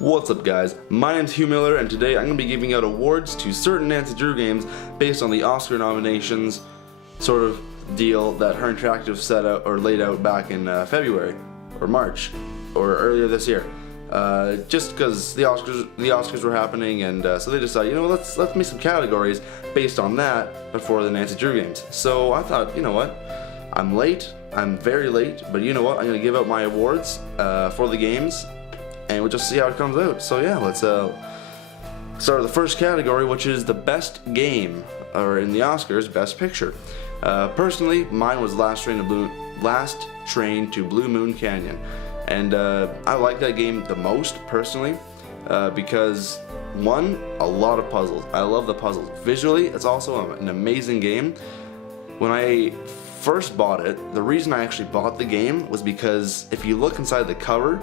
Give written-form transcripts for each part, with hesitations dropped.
What's up guys, my name's Hugh Miller and today I'm going to be giving out awards to certain Nancy Drew games based on the Oscar nominations sort of deal that Her Interactive set out or laid out back in February or March or earlier this year. Just because the Oscars were happening and so they decided, let's make some categories based on that before the Nancy Drew games. So I thought, you know what, I'm late, I'm very late, but you know what, I'm going to give out my awards for the games and we'll just see how it comes out. So yeah, let's start with the first category, which is the best game, or in the Oscars, best picture. Personally, mine was Last Train to Blue Moon Canyon, and I like that game the most personally because one, a lot of puzzles. I love the puzzles. Visually, it's also an amazing game. When I first bought it, the reason I actually bought the game was because if you look inside the cover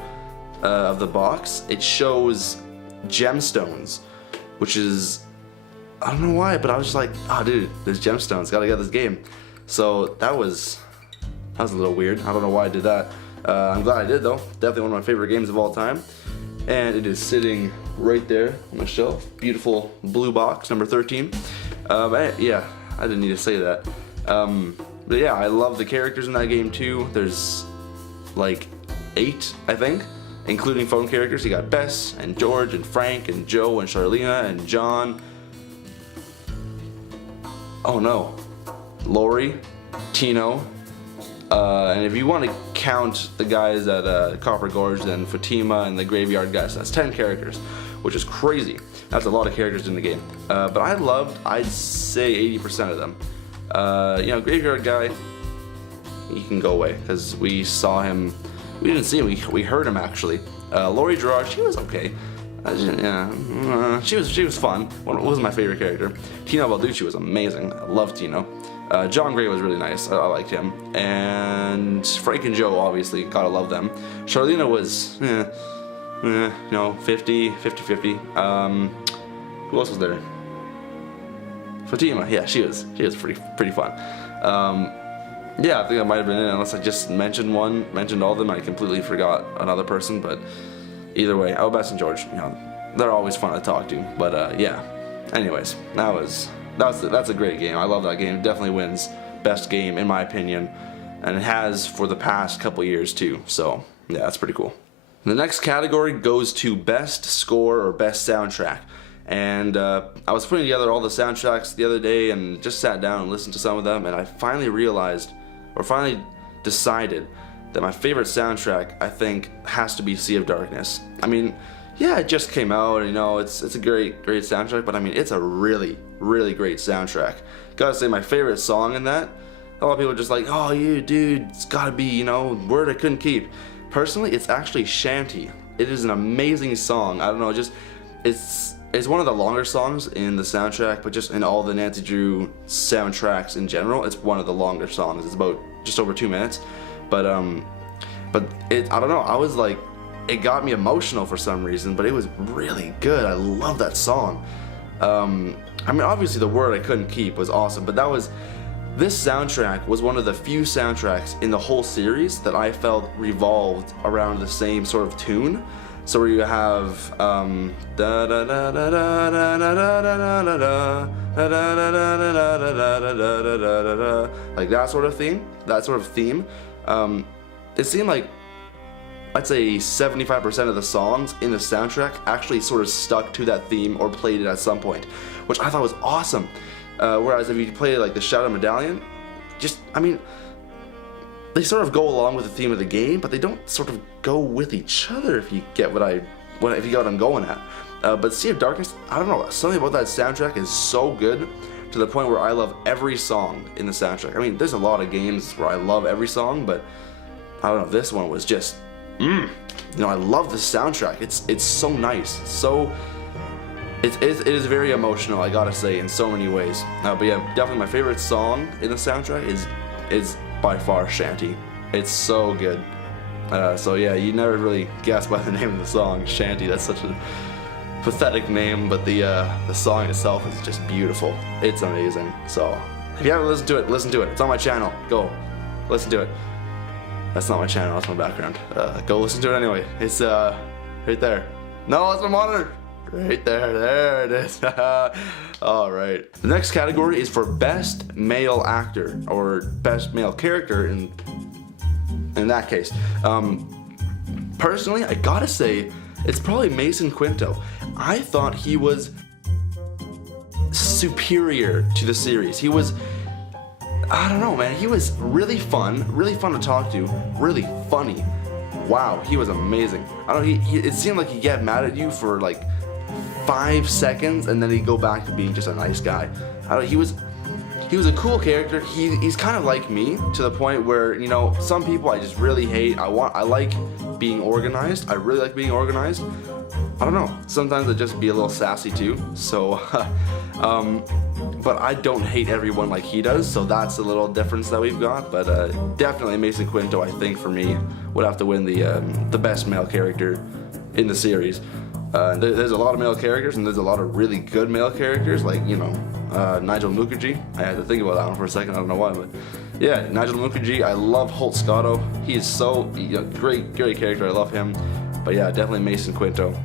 of the box, it shows gemstones, which is, I don't know why, but I was just like, oh dude, there's gemstones, gotta get this game. So that was a little weird. I don't know why I did that. I'm glad I did though. Definitely one of my favorite games of all time. And it is sitting right there on the shelf. Beautiful blue box, number 13. Yeah, I didn't need to say that. But yeah, I love the characters in that game too. There's like 8, I think, including phone characters. You got Bess and George and Frank and Joe and Charlena and John. Oh no, Lori, Tino, and if you want to count the guys at Copper Gorge, then Fatima and the Graveyard guys, that's 10 characters, which is crazy. That's a lot of characters in the game. But I loved, I'd say 80% of them. Graveyard guy, he can go away because we saw him. We didn't see him, we heard him actually. Lori Gerard, she was okay. She was fun. Wasn't my favorite character. Tino Balducci was amazing. I love Tino. John Gray was really nice. I liked him. And Frank and Joe, obviously, gotta love them. Charlena was, 50-50. Who else was there? Fatima, yeah, she was pretty fun. Yeah, I think I might have been in, unless I just mentioned all of them. I completely forgot another person, but either way, Bess and George, they're always fun to talk to. But yeah, anyways, that's a great game. I love that game. It definitely wins best game in my opinion, and it has for the past couple years too. So yeah, that's pretty cool. The next category goes to best score or best soundtrack. And I was putting together all the soundtracks the other day and just sat down and listened to some of them, and I finally decided that my favorite soundtrack, I think, has to be Sea of Darkness. I mean, yeah, it just came out, and it's a great soundtrack, but I mean, it's a really great soundtrack. Gotta say, my favorite song in that, a lot of people are just like, oh, you dude, it's gotta be, Word I Couldn't Keep. Personally, it's actually Shanty. It is an amazing song. I don't know, it's one of the longer songs in the soundtrack, but just in all the Nancy Drew soundtracks in general, it's one of the longer songs. It's about just over 2 minutes, but I don't know. I was like, it got me emotional for some reason, but it was really good. I love that song. I mean, obviously the Word I Couldn't Keep was awesome, but this soundtrack was one of the few soundtracks in the whole series that I felt revolved around the same sort of tune. So where you have like that sort of theme. It seemed like, I'd say 75% of the songs in the soundtrack actually sort of stuck to that theme or played it at some point, which I thought was awesome. Whereas if you play like the Shadow Medallion, they sort of go along with the theme of the game, but they don't sort of go with each other, if you get what I'm going at. But Sea of Darkness, I don't know, something about that soundtrack is so good to the point where I love every song in the soundtrack. I mean, there's a lot of games where I love every song, but I don't know, this one was just, I love the soundtrack. It's so nice, it is very emotional, I gotta say, in so many ways. But yeah, definitely my favorite song in the soundtrack is by far Shanty. It's so good. So yeah, you never really guess by the name of the song, Shanty. That's such a pathetic name, but the song itself is just beautiful. It's amazing. So if you haven't listened to it, listen to it. It's on my channel. Go listen to it. That's not my channel, that's my background. Go listen to it anyway. It's right there. No, it's my monitor. Right there, there it is. All right. The next category is for best male actor or best male character in that case. Personally, I gotta say, it's probably Mason Quinto. I thought he was superior to the series. He was, I don't know, man. He was really fun to talk to, really funny. Wow, he was amazing. I don't know, it seemed like he'd get mad at you for like 5 seconds and then he'd go back to being just a nice guy. I don't know, he was a cool character. He's kind of like me to the point where, you know, some people I just really hate. I like being organized. I really like being organized. I don't know. Sometimes I just be a little sassy too. So, but I don't hate everyone like he does. So that's a little difference that we've got. But definitely Mason Quinto, I think for me, would have to win the best male character in the series. There's a lot of male characters, and there's a lot of really good male characters, like, you know, Nigel Mukherjee. I had to think about that one for a second. I don't know why, but yeah, Nigel Mukherjee. I love Holt Scotto. He is so great character. I love him. But yeah, definitely Mason Quinto.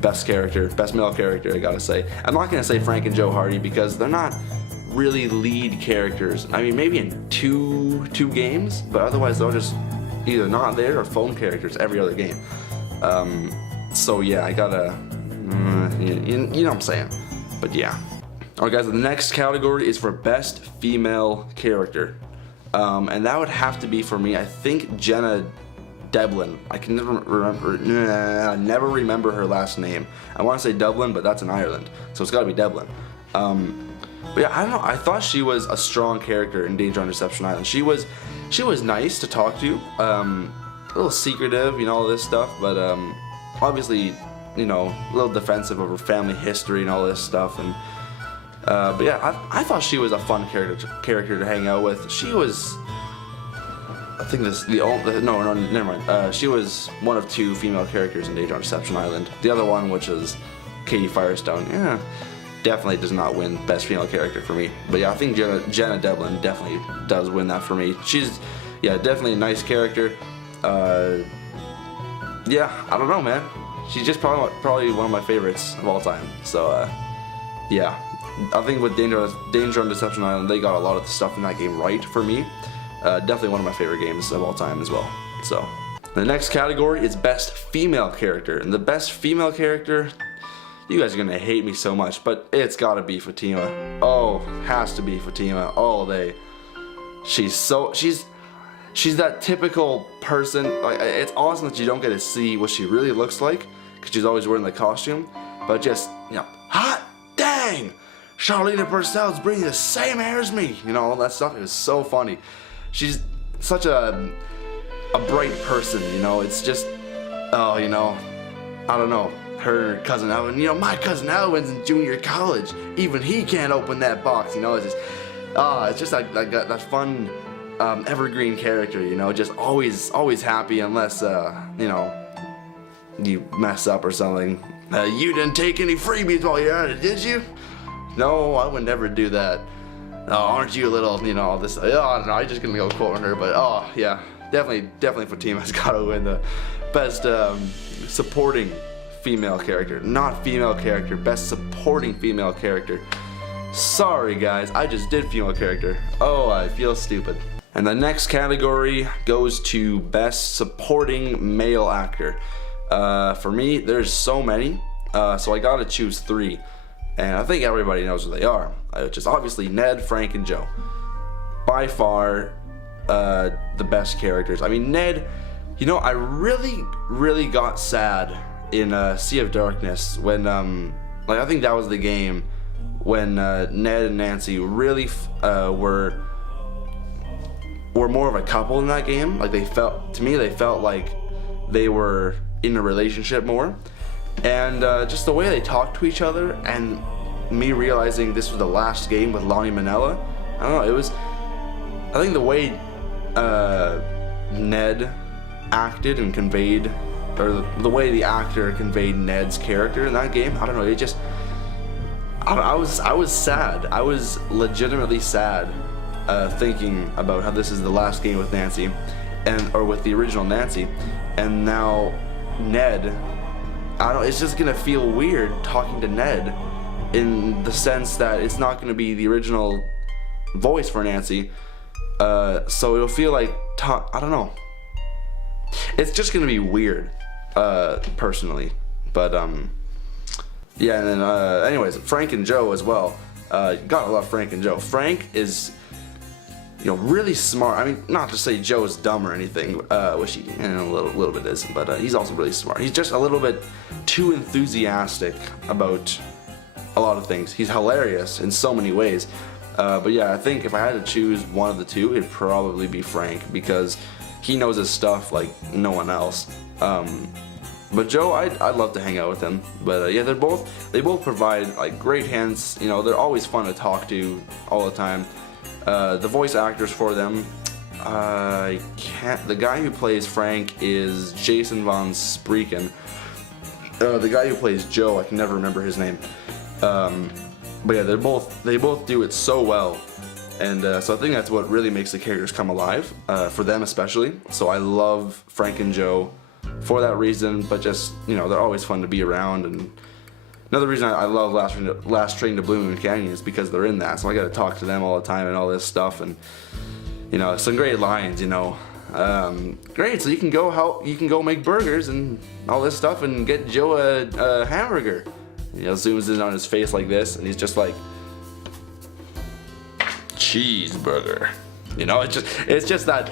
Best character, best male character, I gotta say. I'm not gonna say Frank and Joe Hardy because they're not really lead characters. I mean, maybe in two games, but otherwise they're just either not there or phone characters every other game. So yeah, I gotta, you know what I'm saying. But yeah. Alright guys, the next category is for best female character. And that would have to be for me, I think, Jenna Devlin. I can never remember her last name. I want to say Dublin, but that's in Ireland, so it's got to be Devlin. But yeah, I don't know. I thought she was a strong character in Danger on Deception Island. She was nice to talk to. A little secretive, you know, all this stuff, but obviously, you know, a little defensive of her family history and all this stuff. And but yeah, I thought she was a fun character to hang out with. She was, I think no, never mind. She was one of 2 female characters in Danger on Deception Island. The other one, which is Katie Firestone, yeah, definitely does not win best female character for me. But yeah, I think Jenna Devlin definitely does win that for me. She's, yeah, definitely a nice character. Yeah, I don't know, man. She's just probably one of my favorites of all time. So yeah, I think with Danger on Deception Island, they got a lot of the stuff in that game right for me. Definitely one of my favorite games of all time as well. So the next category is best female character, and the best female character, you guys are gonna hate me so much, but it's gotta be Fatima. Oh, has to be Fatima all day. She's that typical person. Like, it's awesome that you don't get to see what she really looks like because she's always wearing the costume, but just, you know, hot dang, Charlene Purcell's bringing the same hair as me, you know, all that stuff. It was so funny. She's such a bright person, you know. It's just, oh, you know, I don't know, her cousin Elwin, you know, my cousin Elwin's in junior college, even he can't open that box, you know. It's just like that fun evergreen character, you know, just always happy unless you know, you mess up or something. You didn't take any freebies while you're at it, did you? No, I would never do that. Oh, aren't you a little, you know, this, oh, I don't know, I'm just gonna go quoting her, but oh yeah, definitely Fatima's gotta win the best supporting female character, not female character, best supporting female character. Sorry guys, I just did female character. Oh, I feel stupid. And the next category goes to best supporting male actor. For me, there's so many, so I gotta choose 3. And I think everybody knows what they are, which is obviously Ned, Frank, and Joe. By far, the best characters. I mean, Ned, you know, I really got sad in Sea of Darkness when, like, I think that was the game when Ned and Nancy really were more of a couple in that game. Like, they felt like they were in a relationship more. And just the way they talked to each other, and me realizing this was the last game with Lonnie Manella, I don't know, I think the way Ned acted and conveyed, or the way the actor conveyed Ned's character in that game, I don't know, it just, I was sad. I was legitimately sad thinking about how this is the last game with Nancy, or with the original Nancy, and now Ned I don't. It's just gonna feel weird talking to Ned, in the sense that it's not gonna be the original voice for Nancy. So it'll feel like I don't know. It's just gonna be weird, personally. But yeah. And then anyways, Frank and Joe as well. Gotta love Frank and Joe. Frank is, really smart. I mean, not to say Joe's dumb or anything, which he a little bit is, but he's also really smart. He's just a little bit too enthusiastic about a lot of things. He's hilarious in so many ways. But yeah, I think if I had to choose one of the two, it'd probably be Frank, because he knows his stuff like no one else. But Joe, I'd love to hang out with him. But yeah, they both provide like great hints. They're always fun to talk to all the time. The voice actors for them, the guy who plays Frank is Jason Von Spreeken. The guy who plays Joe, I can never remember his name. But yeah, they both do it so well, and so I think that's what really makes the characters come alive, for them especially. So I love Frank and Joe for that reason, but just they're always fun to be around. And another reason I love Last Train to Blue Moon Canyon is because they're in that, so I got to talk to them all the time and all this stuff, and some great lines. Great, so you can go make burgers and all this stuff and get Joe a hamburger. Zooms in on his face like this, and he's just like, cheeseburger. It's just that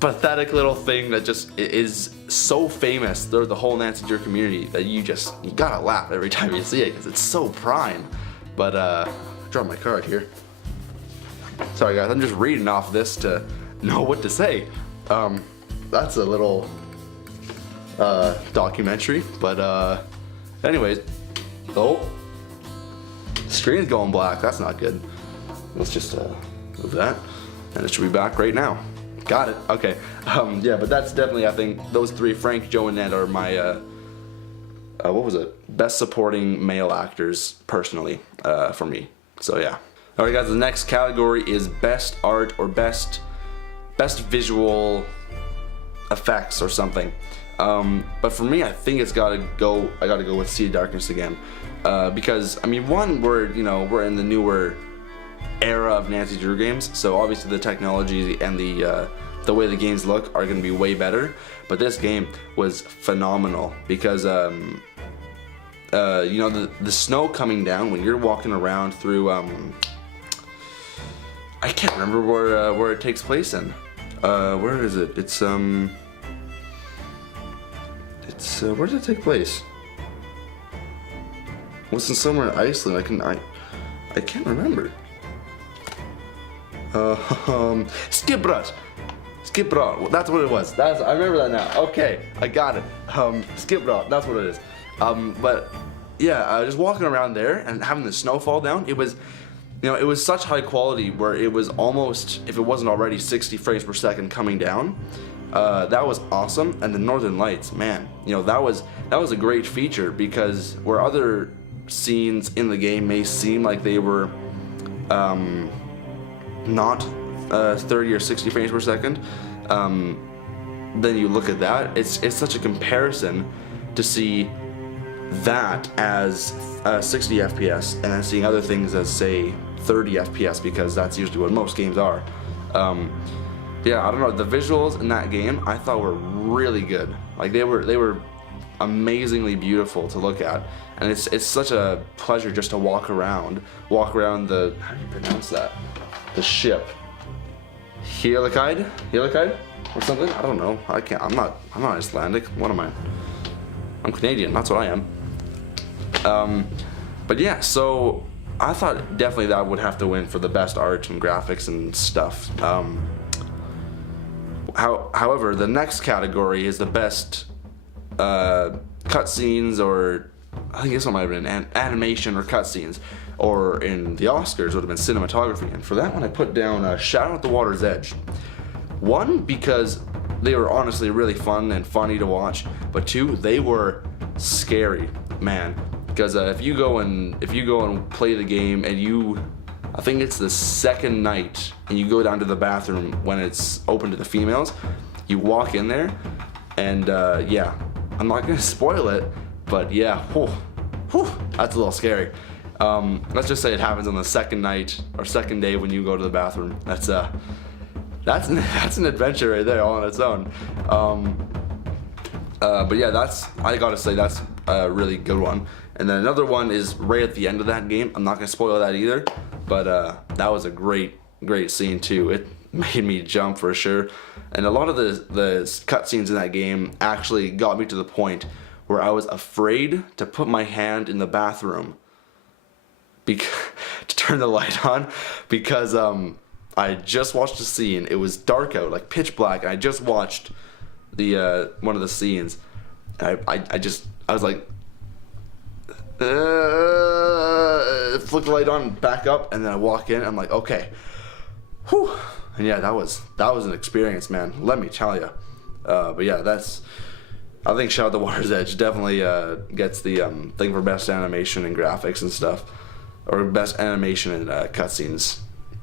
pathetic little thing that just is so famous through the whole Nancy Drew community that you gotta laugh every time you see it, because it's so prime. But I dropped my card here. Sorry guys, I'm just reading off this to know what to say. That's a little documentary, but anyways. Oh, screen's going black. That's not good. Let's just move that, and it should be back right now. Got it. Okay. Yeah, but that's definitely, I think those three, Frank, Joe, and Ned, are my what was it? Best supporting male actors personally, for me. So yeah. All right, guys. The next category is best art or best visual effects or something. But for me, I think I gotta go with Sea of Darkness again, because I mean, one, we're in the newer era of Nancy Drew games, so obviously the technology and the way the games look are gonna be way better. But this game was phenomenal because the snow coming down when you're walking around through I can't remember where it takes place in. Where is it? It's where does it take place? Was it somewhere in Iceland? I can't remember. Skipbrot. That's what it was. I remember that now. Okay, I got it. Skipbrot. That's what it is. But yeah, just walking around there and having the snow fall down. It was, it was such high quality where it was almost, if it wasn't already, 60 frames per second coming down. That was awesome. And the Northern Lights, man, that was a great feature, because where other scenes in the game may seem like they were not 30 or 60 frames per second, then you look at that, it's such a comparison to see that as 60 FPS and then seeing other things as, say, 30 FPS, because that's usually what most games are. Yeah, I don't know, the visuals in that game I thought were really good. Like they were amazingly beautiful to look at, and it's such a pleasure just to walk around the, how do you pronounce that? The ship. Helikide or something? I don't know. I'm not Icelandic. What am I? I'm Canadian. That's what I am. But yeah, so I thought definitely that would have to win for the best art and graphics and stuff. However, the next category is the best cutscenes, or I think this one might have been animation or cutscenes, or in the Oscars would have been cinematography. And for that one, I put down Shadow at the Water's Edge. One, because they were honestly really fun and funny to watch, but two, they were scary, man. Because if you go and play the game and I think it's the second night, and you go down to the bathroom when it's open to the females, you walk in there, and yeah, I'm not gonna spoil it, But yeah, that's a little scary. Let's just say it happens on the second night or second day when you go to the bathroom. That's an adventure right there all on its own. But yeah, I gotta say that's a really good one. And then another one is right at the end of that game. I'm not gonna spoil that either, but that was a great scene too. It made me jump for sure. And a lot of the cutscenes in that game actually got me to the point where I was afraid to put my hand in the bathroom to turn the light on, because I just watched a scene. It was dark out, like pitch black, and I just watched the one of the scenes. And I was like, flick the light on, back up, and then I walk in. I'm like, okay, whew. And yeah, that was an experience, man. Let me tell you. But yeah, I think Shadow of the Water's Edge definitely gets the thing for best animation and graphics and stuff, or best animation and cutscenes.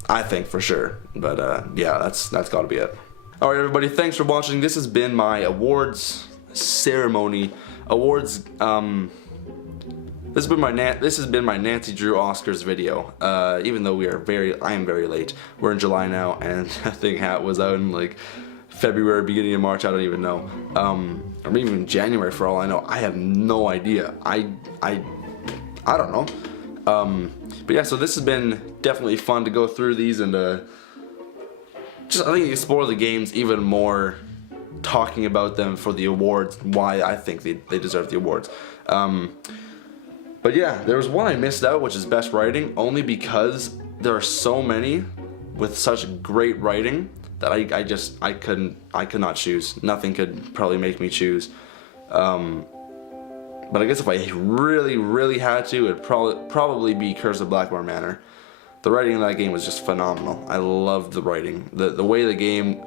I think for sure. But yeah, that's got to be it. All right, everybody. Thanks for watching. This has been my awards ceremony. This has been my Nancy Drew Oscars video. Even though I am very late. We're in July now, and that thing was out in like February, beginning of March. I don't even know. Or even January for all I know. I have no idea. I don't know. But yeah, so this has been definitely fun to go through these and just I think explore the games even more, talking about them for the awards, why I think they deserve the awards. But yeah, there was one I missed out, which is best writing, only because there are so many with such great writing that I could not choose. Nothing could probably make me choose. But I guess if I really had to, it'd probably be Curse of Blackmore Manor. The writing in that game was just phenomenal. I loved the writing. The way the game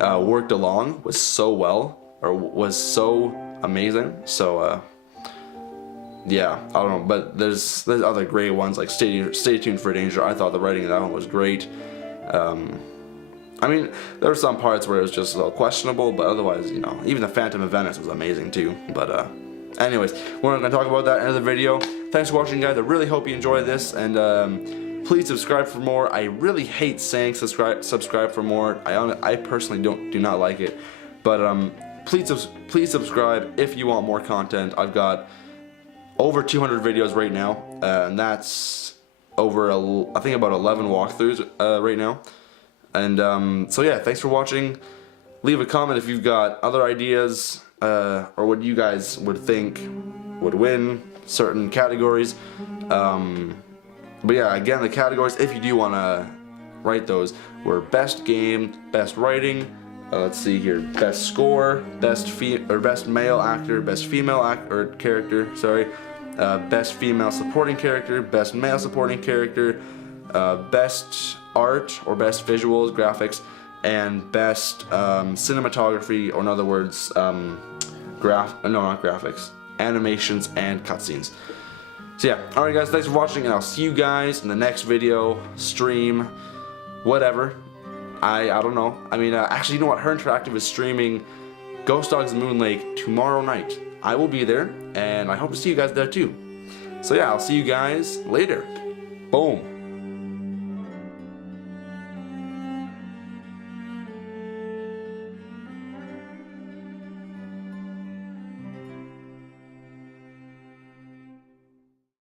worked along was so amazing. So yeah, I don't know. But there's other great ones like Stay Tuned for Danger. I thought the writing in that one was great. I mean, there were some parts where it was just a little questionable, but otherwise, you know, even the Phantom of Venice was amazing too. But anyways, we're not going to talk about that in the video. Thanks for watching, guys. I really hope you enjoy this, and please subscribe for more. I really hate saying subscribe for more. I personally do not like it, but please subscribe if you want more content. I've got over 200 videos right now, and that's over I think about 11 walkthroughs right now. And so yeah, thanks for watching. Leave a comment if you've got other ideas, or what you guys would think would win certain categories. But yeah, again, the categories, if you do want to write those, were best game, best writing, let's see here, best score, best male actor, best female character, sorry, best female supporting character, best male supporting character, best art or best visuals, graphics, and best cinematography, or in other words, not graphics, animations and cutscenes. So yeah, alright guys, thanks for watching, and I'll see you guys in the next video, stream, whatever. I don't know. I mean, actually, you know what? Her Interactive is streaming Ghost Dogs Moon Lake tomorrow night. I will be there, and I hope to see you guys there too. So yeah, I'll see you guys later. Boom.